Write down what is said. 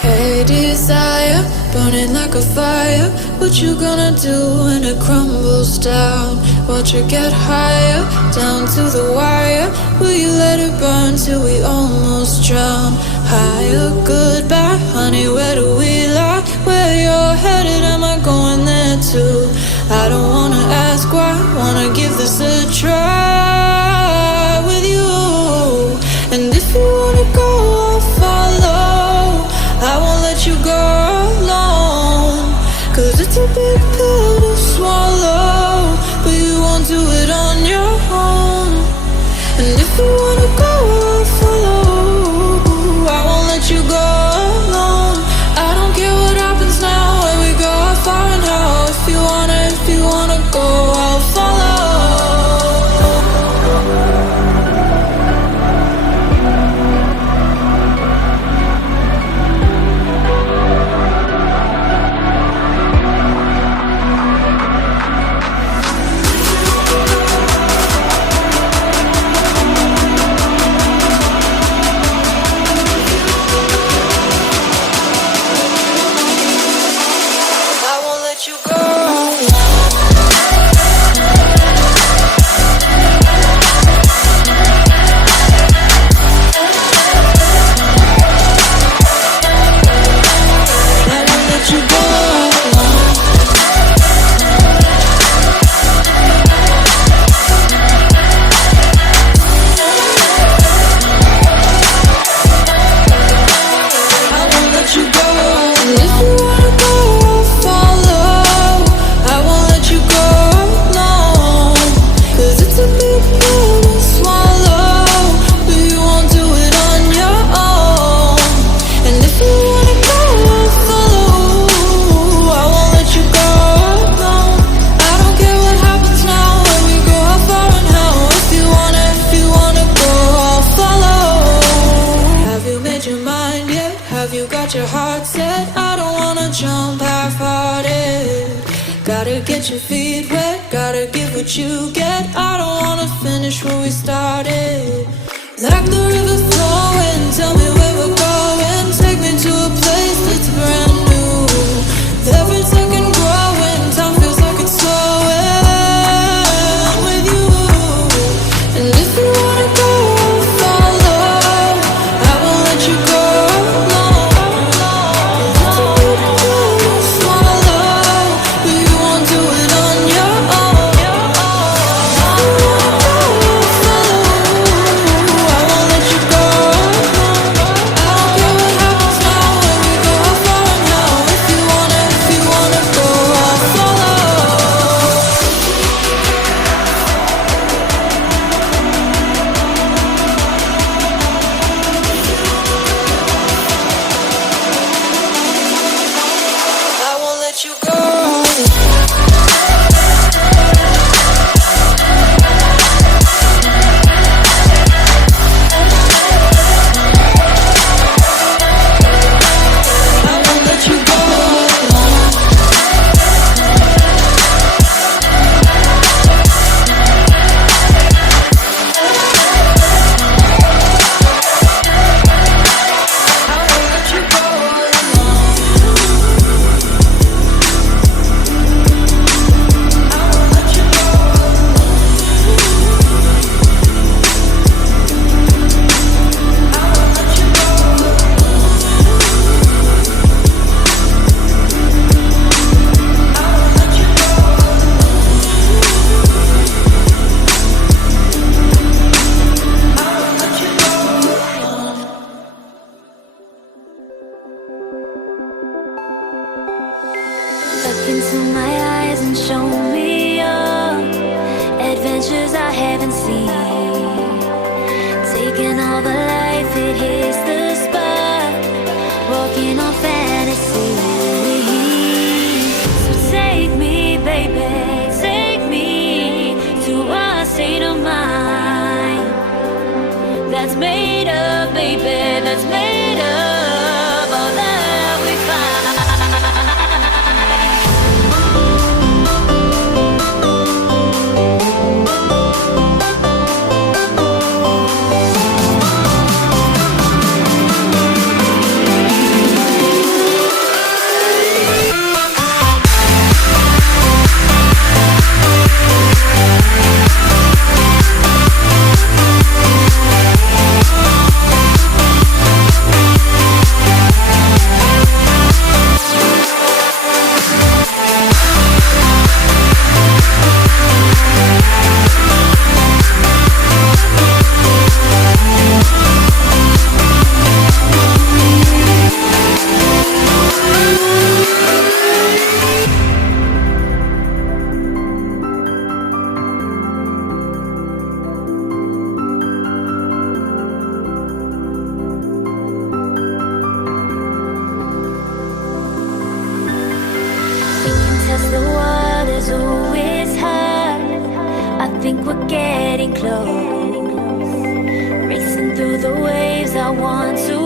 Hey desire, burning like a fire. What you gonna do when it crumbles down? Watch it get higher, down to the wire. Will you let it burn till we almost drown? Higher, goodbye, honey, where do we lie? Where you're headed, am I going there too? I don't wanna ask why, wanna give this a try with you. And if you wanna go, I'll follow. I won't let you go alone, 'cause it's a big pill to swallow, but you won't do it on your own. And if you wanna go, I'll follow. I won't let you go alone. I don't care what happens now, where we go, how far and how. If you wanna go, I'll follow. Get your feet wet, gotta give what you get. I don't wanna finish where we started. Like the river flowing, tell me where we're going. Take me to a place that's brand new. Every second growing, time feels like it's slowing with you. And if you wanna go, I'll follow. I won't let you go alone. It's a big pill to swallow, but you won't do it on your own. If you wanna go, I'll follow. I won't let you go alone. I don't care what happens now, where we go, how far and how. If you wanna go, I'll follow. I won't let you go. I won't let you go. Look into my eyes and show me your adventures I haven't seen. Taking all the life, it hits the spot. Walking on fantasy. So take me, baby, take me to a state of mind that's made up, baby, that's made up all that we find. getting close. Racing through the waves, I want to